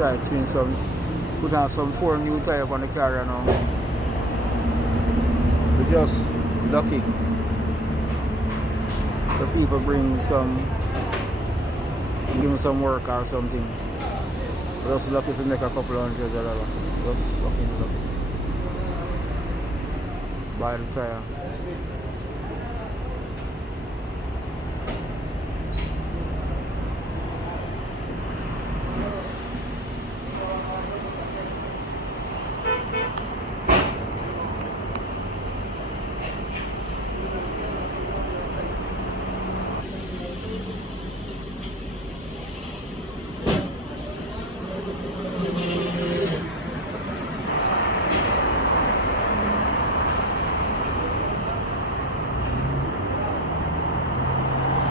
try to change some, put on some 4 new tires on the car right now. We're just lucky. The people bring some, give me some work or something. We're just lucky to make a couple $100. Just lucky. Buy the tire.